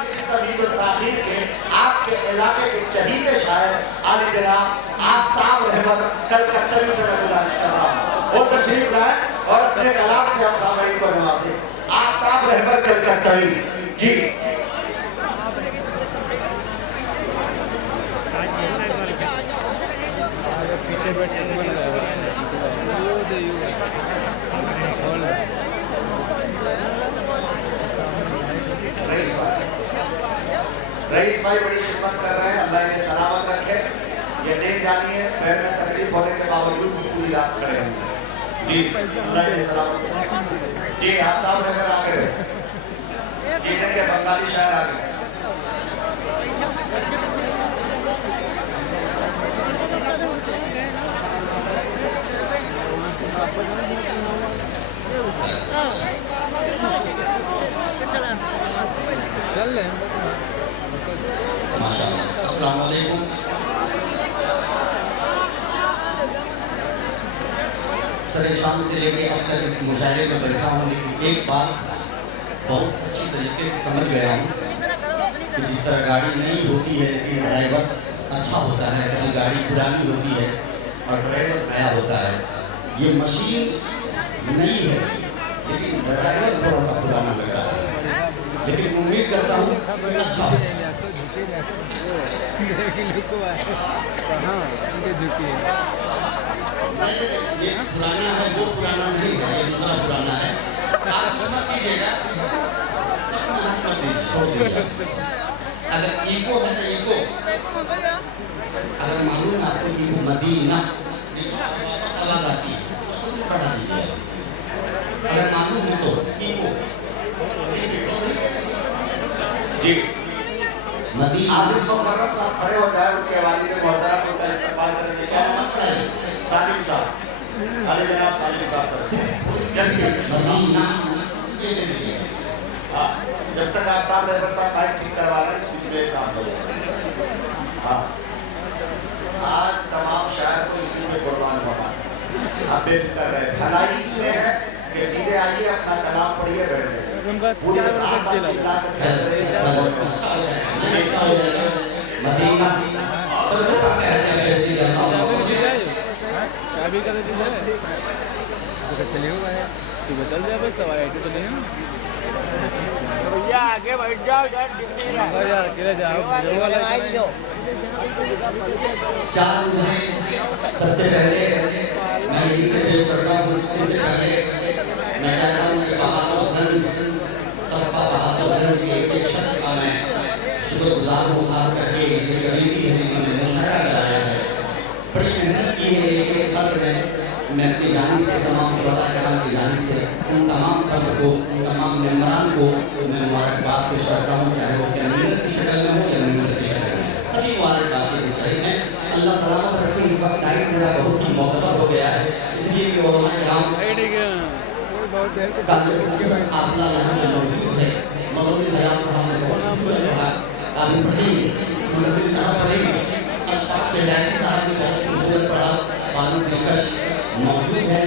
किसी तमीज़ और ताख़ीर के आपके इलाके के चहीते शायर आली जनाब आफ्ताब रहबर कलकत्तवी से मैं गुजारिश कर रहा हूँ वो तशरीफ लाए और अपने कलाम से हम सामईन को नवाजे। आफ्ताब रहबर कलकत्तवी जी। रईस भाई बड़ी खिदमत कर रहे हैं, अल्लाह इन्हें सलामत रखे। ये देर जानी है, पैर में तकलीफ होने के बावजूद भी पूरी रात खड़े हैं जी, अल्लाह इन्हें सलामत रखे जी। आफ्ताब रहबर आगे रहे जी, देखिए बंगाली शायर आगे। माशाअल्लाह। अस्सलाम वालेकुम। सरे शाम से लेके अब तक इस मुशायरे में बैठा हूँ, लेकिन एक बात बहुत अच्छी तरीके से समझ गया हूँ कि जिस तरह गाड़ी नई होती है लेकिन ड्राइवर अच्छा होता है, कभी गाड़ी पुरानी होती है और ड्राइवर नया होता है। ये मशीन नई है लेकिन ड्राइवर थोड़ा सा पुराना लग रहा है, लेकिन उम्मीद करता हूँ कि अच्छा हो। ये पुराना है, वो पुराना नहीं है, ये दूसरा पुराना है। आप कुछ मत कीजिएगा, सब हाथ कर दीजिए, छोड़ दीजिए। अगर ईको है ना, ईको अगर मालूम है आपको ईको मदीना ये जो वापस आवाज आती है उसको सिर्फ बढ़ा दीजिए। अगर मालूम है तो ईको जी। मदीना हाफिज मुकर्रम साहब खड़े हो जाए, उनके वालिद मोहतरम उनका इस्तेमाल करेंगे सालिम साहब, अली जनाब सालिम साहब मदीना। हाँ, जब तक आफ्ताब रहबर साहब बाइक ठीक करवा रहे हैं इस वीडियो में काम करो। हाँ, आज तमाम शायर को इसी में कुर्बान होना है, आप बेफिक्र रहे। भलाई इसमें है कि सीधे आइए, अपना कलाम पढ़िए, बैठ जाइए। पूरी रात आप चिल्ला कर मदीना चाबी कर देती है तो चली होगा है सुबह चल जाए बस सवारी आई तो नहीं भैया आगे बैठ जाओ यार, यार अकेले जाओ सबसे पहले मैं यही से पेश करता हूँ। इससे पहले मैं चाहता हूँ कि बहादुरगंज कस्बा बहादुरगंज के एक शख्स का मैं शुक्रगुजार हूँ, खास करके ये कमेटी है जिन्होंने मुशायरा कराया है, बड़ी मेहनत की है। एक फर्क में मैं अपनी जानिब से तमाम शोधा कराम की जानिब से उन तमाम फर्क को, तमाम मेम्बरान को मैं मुबारकबाद पेश करता हूँ, चाहे वो कैबिनेट की शक्ल में हो या मेम्बर की शक्ल में, सभी मुबारकबाद के मुस्तहिक हैं। अल्लाह सलामत रखे। इस वक्त टाइम मेरा बहुत ही मौक़अ हो गया है, इसलिए कि उलमा किराम काफिला यहाँ में मौजूद है। मौलवी बयान साहब ने बहुत खूबसूरत पढ़ा, काफी पढ़ेंगे, मुज़म्मिल साहब पढ़ेंगे, अशफाक बेलायती साहब ने बहुत खूबसूरत पढ़ा, बानू दिलकश मौजूद है,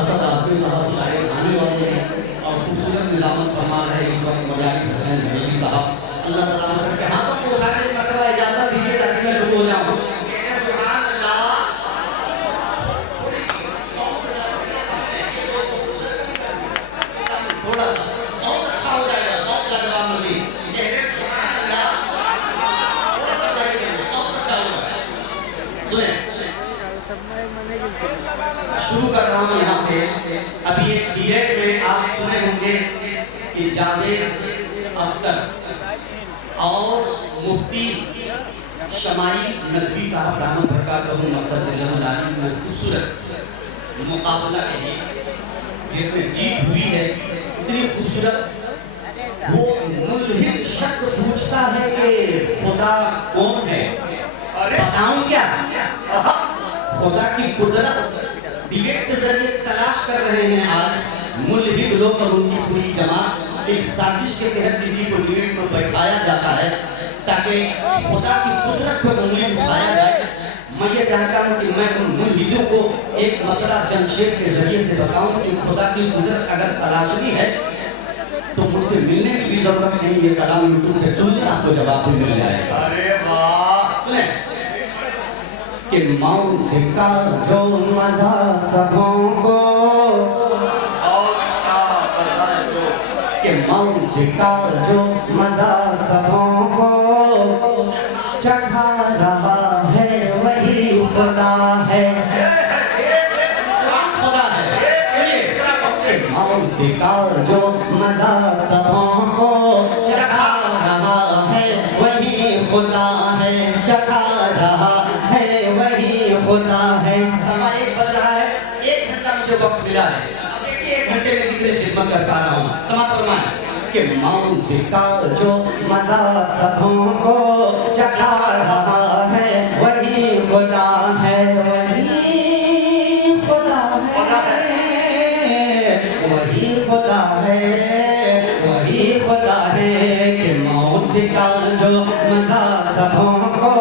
असद आज़मी साहब शायर खाने वाले हैं और खूबसूरत निज़ामत फरमा रहे इस वक्त मुजाहिद हुसैन हमीदी साहब। अल्लाह सलामत रखे। हाथों को उठाने की मतलब इजाज़त दीजिए ताकि मैं शुरू हो जाऊँ। थोड़ा सा बहुत अच्छा हो जाएगा, बहुत लाजवाब मशीन। सुने, शुरू कर रहा हूँ यहाँ से। अभी एक पीरियड में आप सुने होंगे कि जावेद अख्तर और मुफ्ती शमाई नदवी साहब दामन बरकातहू मक़दस में खूबसूरत मुकाबला है जिसमें जीत हुई है, इतनी खूबसूरत। वो मुल्हिद शख्स पूछता है कि खुदा कौन है, बताऊं क्या? खुदा की कुदरत डिबेट के जरिए तलाश कर रहे हैं आज मुल्हिद लोग और उनकी पूरी जमात। एक साजिश के तहत किसी को डिबेट में बैठाया जाता है ताकि खुदा की कुदरत पर उंगली उठाया जाए। मैं ये चाहता हूँ कि मैं उन मुल्हिदों को एक मतलब जमशेद के जरिए से बताऊँ कि खुदा की कुदरत अगर तलाशनी है तो मुझसे मिलने की भी जरूरत नहीं, ये कलाम यूट्यूब पे सुन ले, आपको जवाब भी मिल जाएगा। अरे वाह, सुने कि मौत का जो मजा सबों को, कि मौत का जो मजा सबों को चखा रहा है वही खुदा है। खुदा है, कि मौत का जो मजा सबों को चखा रहा है वही खुदा है, चखा रहा है वही खुदा है। सवा 1 बज रहा है, 1 घंटा मुझे वक्त मिला है, अब 1 घंटे में कितनी खिदमत कर पा रहा हूँ। समाप्त फरमाएं कि मौत का जो मजा सबों को चखा रहा है वही खुदा है, वही खुदा है, वही खुदा है, वही खुदा है। कि मौत का जो मजा सबों को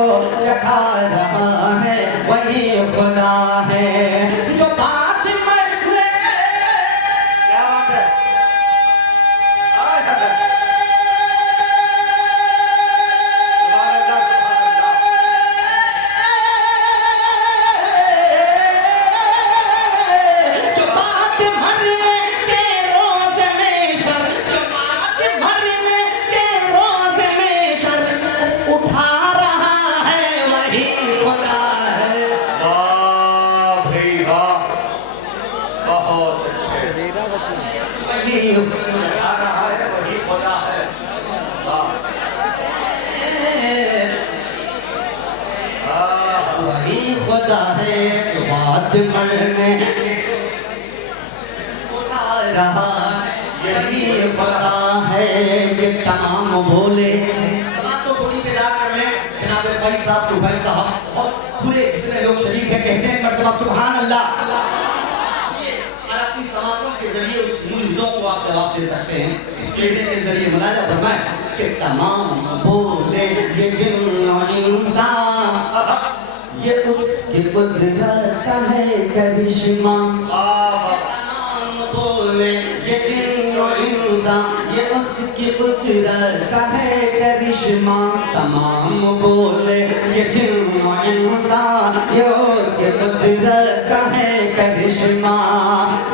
चखा रहा है वही खुदा है। जो बात मरने, क्या बात है? जो बात मरने के रोज़ में शर, जो बात मरने के रोज़ में शर उठा रहा है वही खुदा है। वाह भाई वाह, बहुत अच्छे। वही आ रहा है वही खुदा है। वाह, वही खुदा है। बात मरने उठा रहा यही खुदा है। ये तमाम बोले समाज को थोड़ी बेदार कर लें जनाब भाई साहब, तुफैल साहब और पूरे जितने लोग शरीक हैं, कहते हैं मर्तबा सुभान अल्लाह। और अपनी समातों के जरिए उस मुरीदों को आप जवाब दे सकते हैं। इस कहने के जरिए मुलाजा फरमाएं कि तमाम बोले ये जिन्न और इंसान ये उसकी कुदरत का है करिश्मा। तमाम बोले ये जिन्न और इंसान ये उसकी कुदरत का है करिश्मा। तमाम बोले ये जिन्न और इंसान ये उसकी कुदरत का है करिश्मा।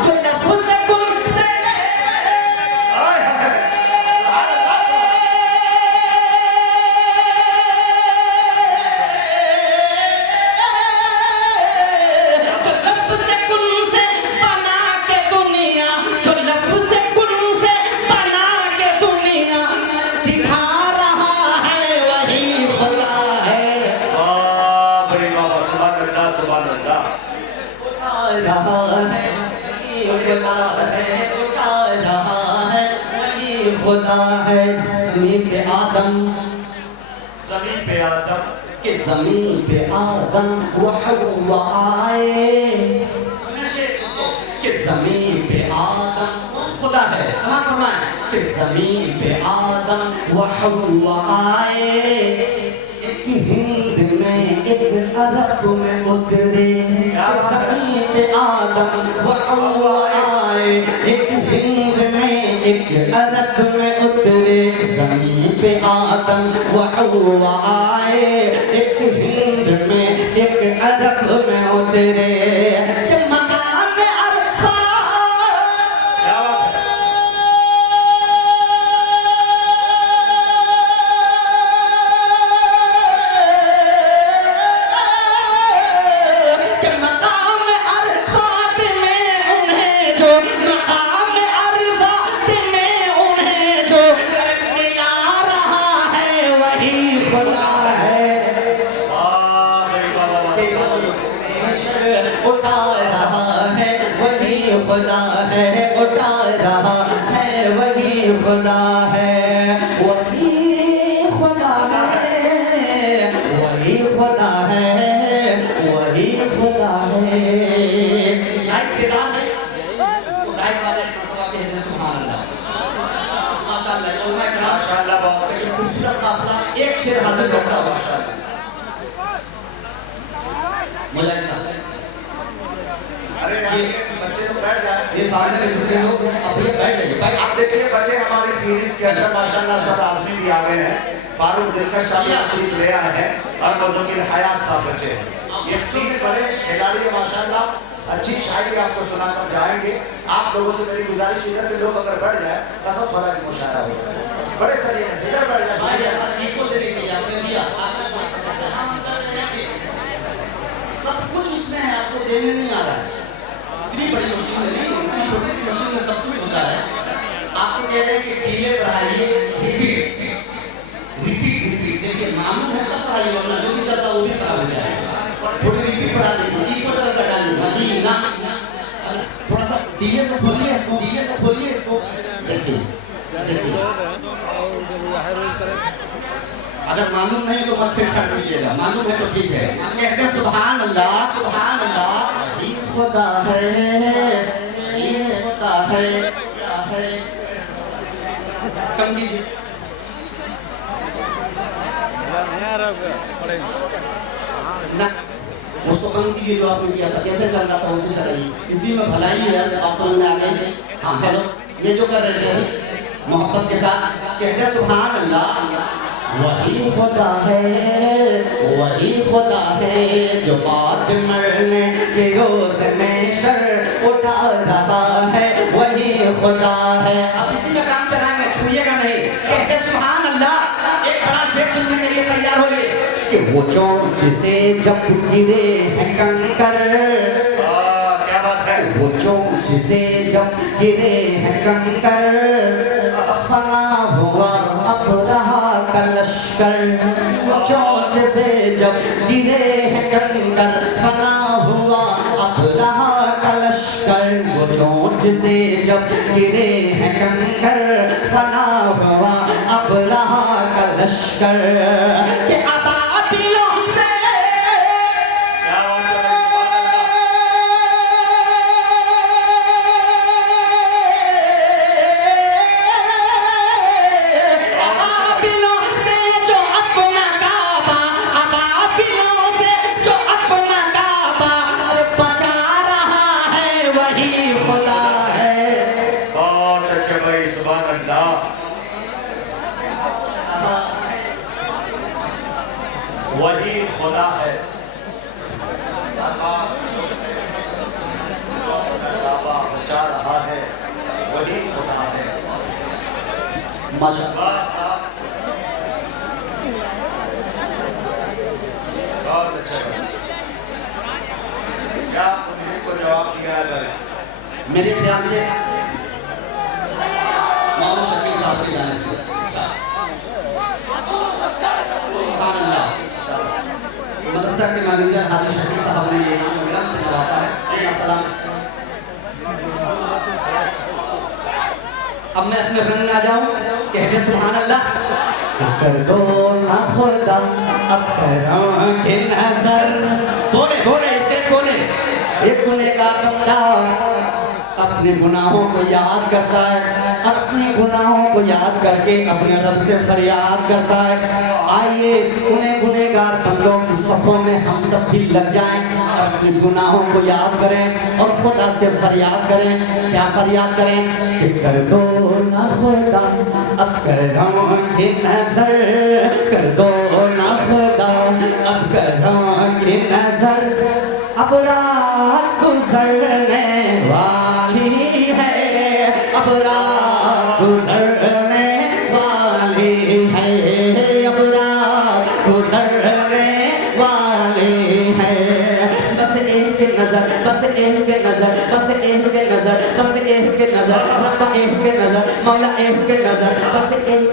जो लफ्ज़ कुल से खुदा है ज़मीन पे आदम, ज़मीन पे आदम, कि ज़मीन पे आदम व हव्वा आए। कि ज़मीन पे आदम खुदा है, समाअत फरमाएं कि ज़मीन पे आदम व हव्वा आए। एक हिंद में एक अरब में उतरे। ज़मीन पे आदम व हव्वा आए। एक हिंद में एक अरब में उतरे। ज़मीन पे आदम व हव्वा आए। एक हिंद में एक अरब में उतरे। उठा रहा है वही खुदा है, उठा रहा है वही खुदा है, वही खुदा है, वही खुदा है, वही खुदा है। माशाअल्लाह, बहुत खूबसूरत काफिला एक शेर हाजिर करता हुआ माशाअल्लाह। मुजाहिद साहब, अरे ये बच्चे तो बैठ जाए, ये सारे लोग अब ये बैठ गए। आप देखिए बच्चे हमारे फीरिस्ट के अंदर माशाल्लाह सर आजमी भी आ गए हैं, फारूक दिलकश साहब तशरीफ ले आए हैं और मुज़म्मिल हयात साहब बचे हैं। ये 3 बड़े खिलाड़ी माशाल्लाह अच्छी शायरी आपको सुनाकर जाएंगे। आप लोगों से मेरी गुजारिश इधर के लोग अगर बढ़ जाए कसम खुदा की मुशायरा हो बड़े सरिये से इधर बढ़ जाए भाई इनको दे देंगे, आपने दिया सब कुछ उसमें है, आपको देने नहीं आ रहा है। इतनी बड़ी मशीन में नहीं, इतनी छोटी सी मशीन में सब कुछ होता है। आपको कह रहे हैं कि डीले बढ़ाइए, रिपीट रिपीट रिपीट, देखिए मालूम है तब बढ़ाइए, वरना जो भी चलता वो भी खराब हो जाएगा। थोड़ी रिपीट बढ़ा दीजिए, ई को तरह से डालिए ना, थोड़ा सा डीले से खोलिए इसको, डीले से खोलिए इसको, देखिए देखिए। अगर मालूम नहीं तो मत छेड़छाड़ कीजिएगा, मालूम है तो ठीक है। कहते हैं सुभान अल्लाह, ये खुदा है, ये खुदा है। कम कीजिए ना, उसको कम कीजिए जो आपने किया था, कैसे चल रहा था उसे चलाइए, इसी में भलाई है। बात समझ में आ गई? हाँ हेलो, ये जो कर रहे थे मोहब्बत के साथ, कहते हैं सुभान अल्लाह, वही खुदा है जो बात मरने के रोज़ में शर उठा रहा है, वही खुदा है। अब इसी में काम चलाएंगे, छूइएगा नहीं। कहते सुभान अल्लाह, एक बड़ा शेर सुनने के लिए तैयार हो गए कि वो चोट से जब गिरे हैं कंकर, क्या बात है, वो चोट से जब गिरे हैं कंकर, फना हुआ अब रहा का लश्कर। वो चोट से जब गिरे हैं कंकर, फना हुआ अब रहा का लश्कर। वो चोट से जब गिरे हैं कंकर, फना हुआ अब रहा का लश्कर। कि अबाबिलों से वही खुदा है, बचा रहा है, वही खुदा है। माशाअल्लाह, बहुत अच्छा। क्या उम्मीद को जवाब दिया है? मेरे ख्याल से मौलाना शकील साहब के जाने से सुभान अल्लाह। मदरसा के मैनेजर हाजी शकील साहब ने ये प्रोग्राम से नवाजा है। जी अस्सलाम। अब मैं अपने रंग में आ जाऊं, कहते सुभान अल्लाह। कर दो ना खुदा अब पैरों की नजर, बोले बोले स्टेज बोले। एक गुनहगार बंदा अपने गुनाहों को याद करता है, अपने गुनाहों को याद करके अपने रब से फरियाद करता है। आइए उन्हें गुनहगार बंदों की सफ़ों में हम सब भी लग जाएं, अपने गुनाहों को याद करें और खुदा से फरियाद करें। क्या फरियाद करें? कि कर दो ना खुदा अब करम की नजर, कर दो ना खुदा अब करम की नजर। अब रात गुजरने वाली है, अब रात गुजरने वाली है, अब रात गुजरने वाली है। बस एक नजर, बस एक नजर, बस एक नजर, बस एक नजर, रब्बा एक नजर, मौला एक नजर, बस एक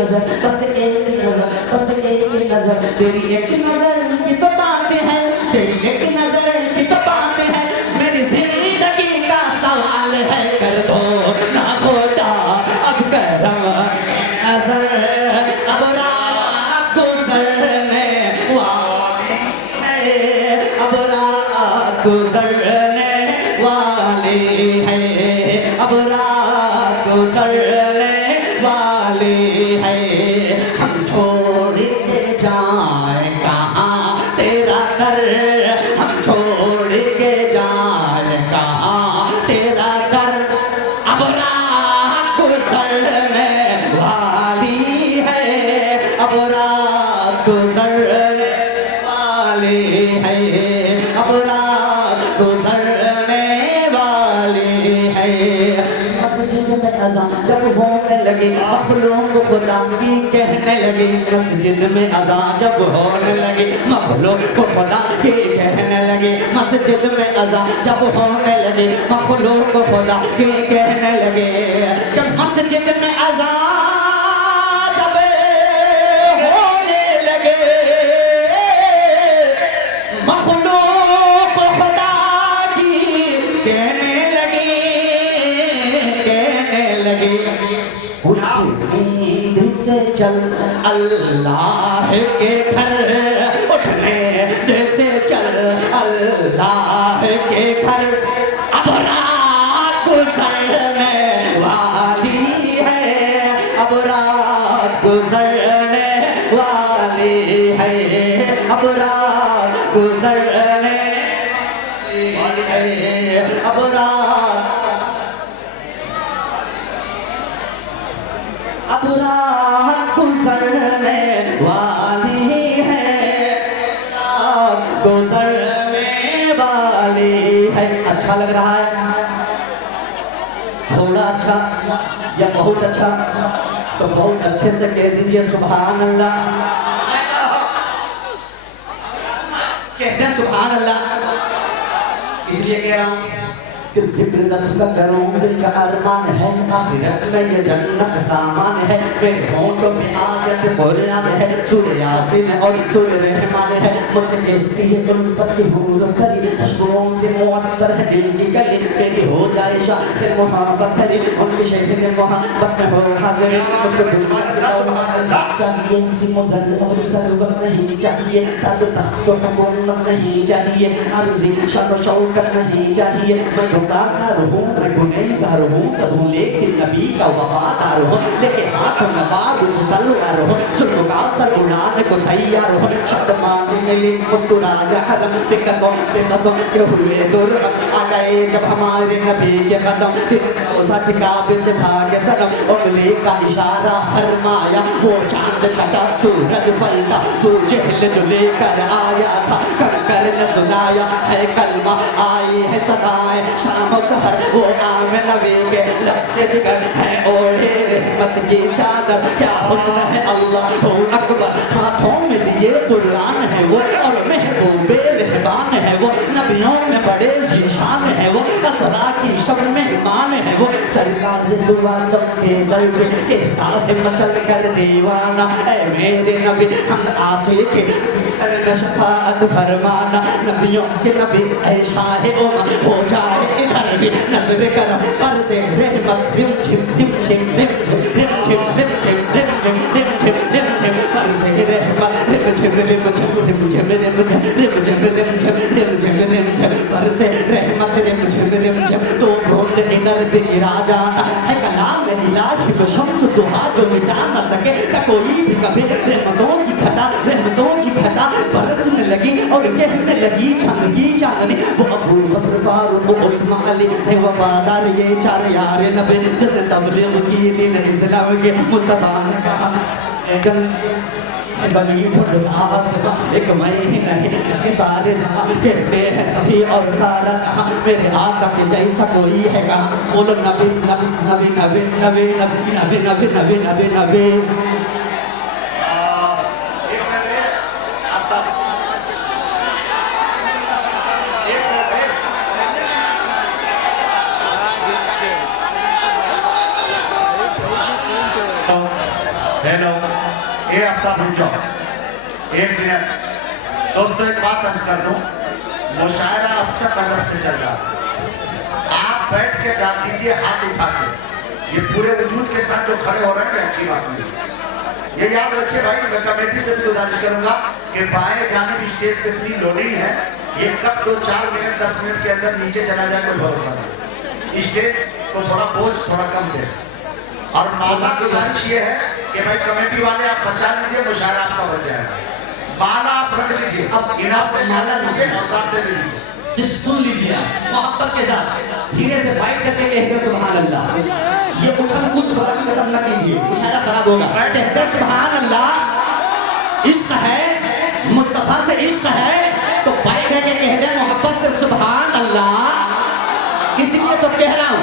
नजर, बस एक नजर, बस एक नजर। तेरी एक नजर की तो बात है, तेरी एक नजर की तो बात है, मेरी जिंदगी का सवाल है। कर दो ना खुदा अब करम नजर, अब रात गुजरने वाली है, अब रात गुजरने वाली है, अब रात गुजरने वाली है। हम छोड़ के जाए कहाँ तेरा मस्जिद में अज़ान जब होने लगे मखलूक खुदा की कहने लगे। मस्जिद में अज़ान जब होने लगे मखलूक खुदा की कहने लगे। मस्जिद में अज़ान जब होने लगे मखलूक खुदा की कहने लगे। कि मस्जिद में अज़ान जब होने लगे मखलूक खुदा की कहने लगे। नींद से चल अल्लाह के घर, उठने से चल अल्लाह के घर। अब रात गुजरने वाली है, अब रात गुजरने वाली है, अब रात गुजरने वाली है, अब रात गुजरने वाली है, गुजरने वाली है। अच्छा लग रहा है? थोड़ा अच्छा या बहुत अच्छा? तो बहुत अच्छे से कह दीजिए सुभान अल्लाह। कहते हैं सुभान अल्लाह, इसलिए कह रहा हूँ कि जिक्र रब का करूं दिल का अरमान है, आखिरत में ये जन्नत सामान है। मेरे होंठों पे आयत कुरान है, सूरह यासीन और सूरह रहमान है। मुझसे कहती है उल्फत की हूर भरी खुशबुओं से मुअत्तर है दिल की गली। मेरी हो जाए शाखिर मोहब्बत है, उनके शहर मोहब्बत में हो हाजिर। मुझको दुनिया चाहिए, इसी मुज़ल्लल और ज़रूरत नहीं चाहिए, ताज तख्त और हुकूमत नहीं चाहिए, अर्ज़ी शान और शौकत नहीं चाहिए। मैं गुनाहगार हूँ, मैं गुनहगार हूँ, सब हूँ लेकिन नबी का वफादार हूँ। लेके हाथ नवाब तलवार हूँ, सुल्लू का सर उड़ाने को तैयार हूँ। शब्द मांगने लिए मुस्कुराया हरम, बेकसों के हुए दुर्गम आ गए जब हमारे नबी के कदम। काबे से भागे सनम, उंगली का इशारा फरमाया, वो चांद कटा सूरज पलटा, तू जहल जो लेकर आया था कंकर ने सुनाया है कलमा। आई है सदाएं शाम सहर, वो नाम नबी के लगते जिगर है ओढ़े रहमत की चादर। क्या हुस्न है अल्लाह अकबर, हाथों में लिए कुरान है वो, और महबूबे रहमान है वो। नबियों में बड़े जीशान है वो, असरा की शब मेहमान है वो। सरकार दुआ के दर पे कहता है मचल कर दीवाना, ऐ मेरे नबी हम आसिफ के कर शफाअत फरमाना। नबियों के नबी ऐसा है उम्र हो जाए इधर भी नजर करम पर से रहमत रिम झिम रिम झिम रिम झिम रिम झिम रिम झिम रिम झिम रिम झिम रिम झिम पर से रहमत रिम झिम रिम झिम रिम झिम रिम झिम रिम झिम रिम झिम रिम झिम रिम झिम पर से रहमत रिम झिम रिम झिम। तो भूत इधर भी गिरा जाना है कलाम इलाही को शम्स दुहा जो मिटा न सके का कोई भी कभी। रहमतों की घटा बरसने लगी और कहने लगी चांदनी चांदनी। वो अबू बकर फारूक उस्मान अली है वफादार ये चार यार नबी, जिसने तबलीग की दीन इस्लाम के मुस्तफा ने कहा ज़मीन पर आसमां एक मैं ही नहीं सारे जहां कहते हैं सभी और सारा जहां मेरे आका के जैसा कोई है कहाँ। बोलो नबी नबी नबी नबी नबी नबी नबी नबी नबी नबी नबी। हेलो, ये आफ्ताब रुक जाओ एक मिनट। दोस्तों एक बात अर्ज कर दूं, मुशायरा अब तक अदब से चल रहा है। आप बैठ के डाल दीजिए हाथ उठा के, ये पूरे वजूद के साथ जो खड़े हो रहे हैं अच्छी बात नहीं। ये याद रखिए भाई, मैं कमेटी से भी गुजारिश करूंगा कि बाएं जानिब स्टेज पे इतनी लोडिंग है, ये कब 2-4 मिनट 10 मिनट के अंदर नीचे चला जाए कोई भरोसा नहीं। स्टेज को थोड़ा बोझ थोड़ा कम दे। और माला गुजारिश ये है कि भाई कमेटी वाले आप बचा लीजिए, मुशायरा आपका बच जाएगा। माला आप रख लीजिए, अब इनाम पे माला लीजिए और दान दे लीजिए। सिर्फ सुन लीजिए मोहब्बत के साथ धीरे से फाइट करके कहते सुभान अल्लाह। ये उछल कूद खुदा की कसम न कीजिए, मुशायरा खराब होगा। कहते सुभान अल्लाह, इश्क है मुस्तफा से इश्क है तो फाइट करके कहते मोहब्बत से सुभान अल्लाह। इसलिए तो कह रहा हूँ